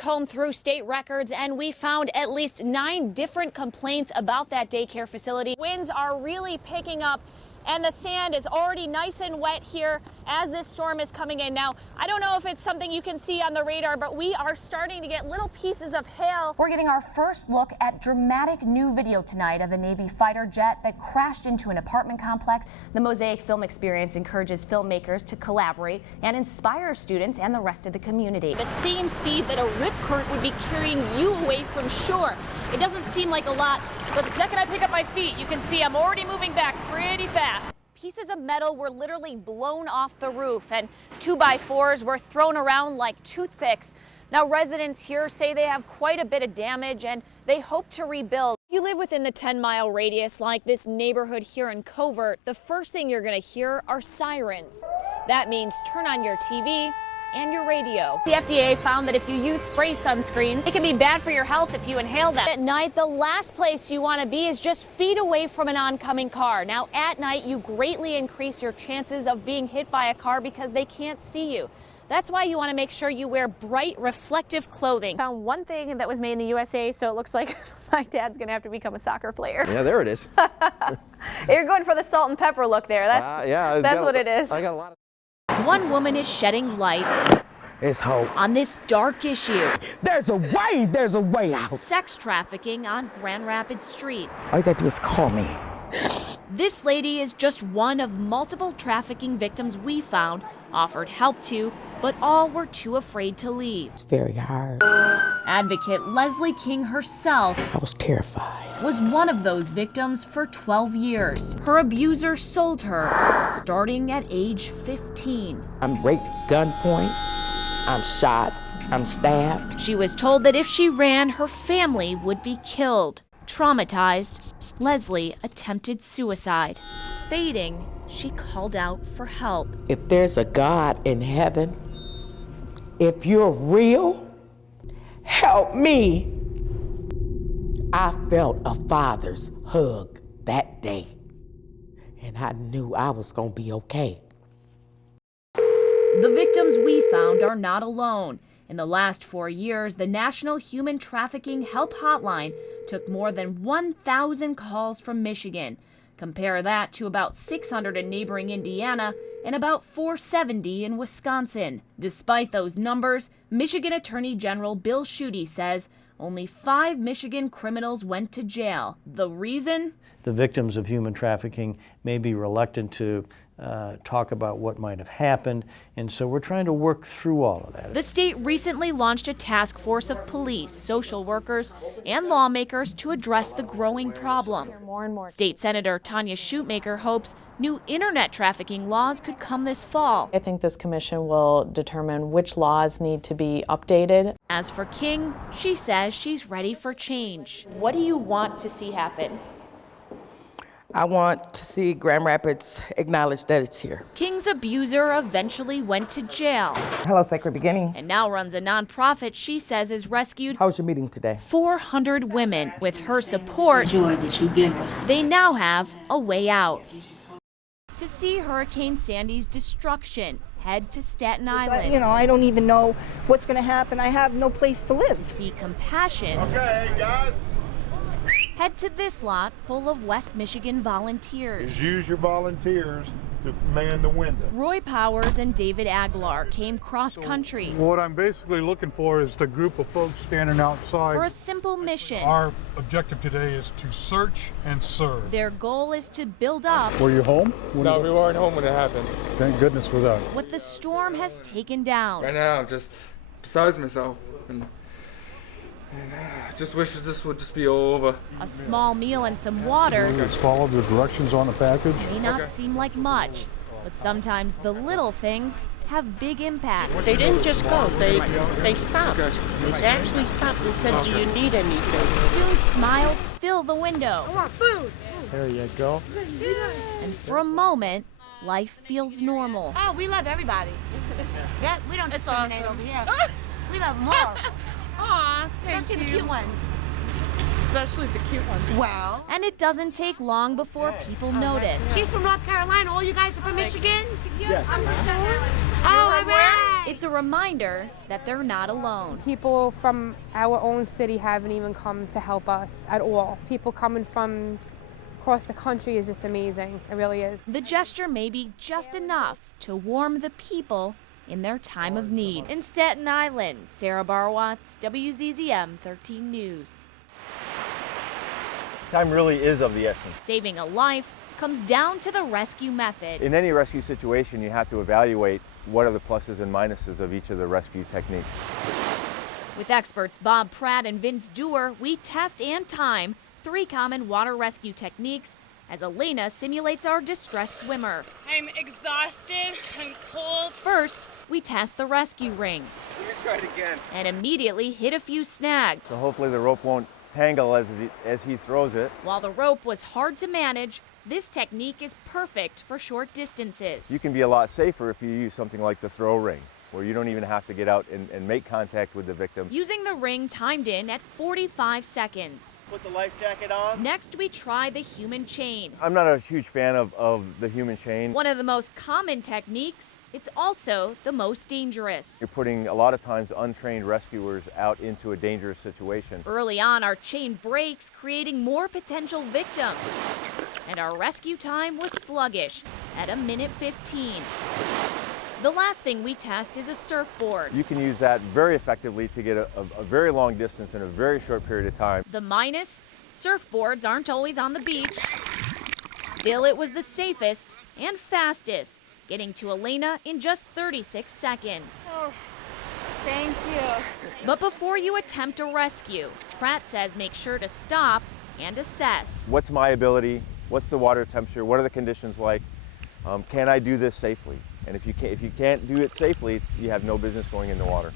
combed through state records and we found at least 9 different complaints about that daycare facility. Winds are really picking up and the sand is already nice and wet here as this storm is coming in. Now, I don't know if it's something you can see on the radar, but we are starting to get little pieces of hail. We're getting our first look at dramatic new video tonight of the Navy fighter jet that crashed into an apartment complex. The Mosaic Film Experience encourages filmmakers to collaborate and inspire students and the rest of the community. The same speed that a rip current would be carrying you away from shore. It doesn't seem like a lot, but the second I pick up my feet, you can see I'm already moving back pretty fast. Pieces of metal were literally blown off the roof and 2x4s were thrown around like toothpicks. Now residents here say they have quite a bit of damage and they hope to rebuild. If you live within the 10-mile radius like this neighborhood here in Covert, the first thing you're going to hear are sirens. That means turn on your TV and your radio. The FDA found that if you use spray sunscreens, it can be bad for your health if you inhale them. At night, the last place you want to be is just feet away from an oncoming car. Now, at night, you greatly increase your chances of being hit by a car because they can't see you. That's why you want to make sure you wear bright, reflective clothing. Found one thing that was made in the USA, so it looks like my dad's going to have to become a soccer player. Yeah, there it is. You're going for the salt and pepper look there. That's what it is. I got a lot of... One woman is shedding light It's hope on this dark issue. There's a way out. Sex trafficking on Grand Rapids streets. All you gotta do is call me. This lady is just one of multiple trafficking victims we found, offered help to, but all were too afraid to leave. It's very hard. Advocate Leslie King herself I was terrified. was one of those victims for 12 years. Her abuser sold her, starting at age 15. I'm raped at gunpoint. I'm shot. I'm stabbed. She was told that if she ran, her family would be killed. Traumatized, Leslie attempted suicide. Fading, she called out for help. If there's a God in heaven, if you're real, help me. I felt a father's hug that day, and I knew I was gonna be okay. The victims we found are not alone. In the last 4 years, the National Human Trafficking Help Hotline took more than 1,000 calls from Michigan. Compare that to about 600 in neighboring Indiana and about 470 in Wisconsin. Despite those numbers, Michigan Attorney General Bill Schuette says only 5 Michigan criminals went to jail. The reason? The victims of human trafficking may be reluctant to talk about what might have happened, and so we're trying to work through all of that. The state recently launched a task force of police, social workers, and lawmakers to address the growing problem. State Senator Tanya Shoemaker hopes new internet trafficking laws could come this fall. I think this commission will determine which laws need to be updated. As for King, she says she's ready for change. What do you want to see happen? I want to see Grand Rapids acknowledge that it's here. King's abuser eventually went to jail. Hello, Sacred Beginnings. And now runs a nonprofit she says has rescued How was your meeting today? 400 women. With her support, Joy that you give us. they now have a way out. To see Hurricane Sandy's destruction, head to Staten Island. I don't even know what's going to happen. I have no place to live. To see compassion. Okay, guys. Head to this lot full of West Michigan volunteers. Just use your volunteers to man the window. Roy Powers and David Aguilar came cross-country What I'm basically looking for is the group of folks standing outside. for a simple mission. Our objective today is to search and serve. Their goal is to build up Were you home? No, we weren't home when it happened. Thank goodness for that. what the storm has taken down. Right now, I'm just besides myself. And I just wish this would just be over. A small meal and some water Just follow the directions on the package. may not seem like much, but sometimes the little things have big impact. They didn't just go, they stopped. They actually stopped and said, do you need anything? Soon smiles fill the window. I want food. There you go. And for a moment, life feels normal. Oh, we love everybody. Yeah, we don't discriminate over here. We love them all. Aw, especially the cute ones. Especially the cute ones. Well. And it doesn't take long before people notice. She's from North Carolina. All you guys are from Michigan? Yes. Oh, all right. It's a reminder that they're not alone. People from our own city haven't even come to help us at all. People coming from across the country is just amazing. It really is. The gesture may be just enough to warm the people in their time of need. In Staten Island, Sarah Barwacz, WZZM 13 News. Time really is of the essence. Saving a life comes down to the rescue method. In any rescue situation, you have to evaluate what are the pluses and minuses of each of the rescue techniques. With experts Bob Pratt and Vince Dewar, we test and time 3 common water rescue techniques as Elena simulates our distressed swimmer. I'm exhausted, I'm cold. First, we test the rescue ring. Let me try it again. And immediately hit a few snags. So hopefully the rope won't tangle as he throws it. While the rope was hard to manage, this technique is perfect for short distances. You can be a lot safer if you use something like the throw ring, where you don't even have to get out and make contact with the victim. Using the ring timed in at 45 seconds. Put the life jacket on. Next, we try the human chain. I'm not a huge fan of the human chain. One of the most common techniques, it's also the most dangerous. You're putting a lot of times untrained rescuers out into a dangerous situation. Early on, our chain breaks, creating more potential victims. And our rescue time was sluggish at 1:15. The last thing we test is a surfboard. You can use that very effectively to get a very long distance in a very short period of time. The minus, surfboards aren't always on the beach. Still, it was the safest and fastest, getting to Elena in just 36 seconds. Oh, thank you. But before you attempt a rescue, Pratt says make sure to stop and assess. What's my ability? What's the water temperature? What are the conditions like? Can I do this safely? And if you can't do it safely, you have no business going in the water.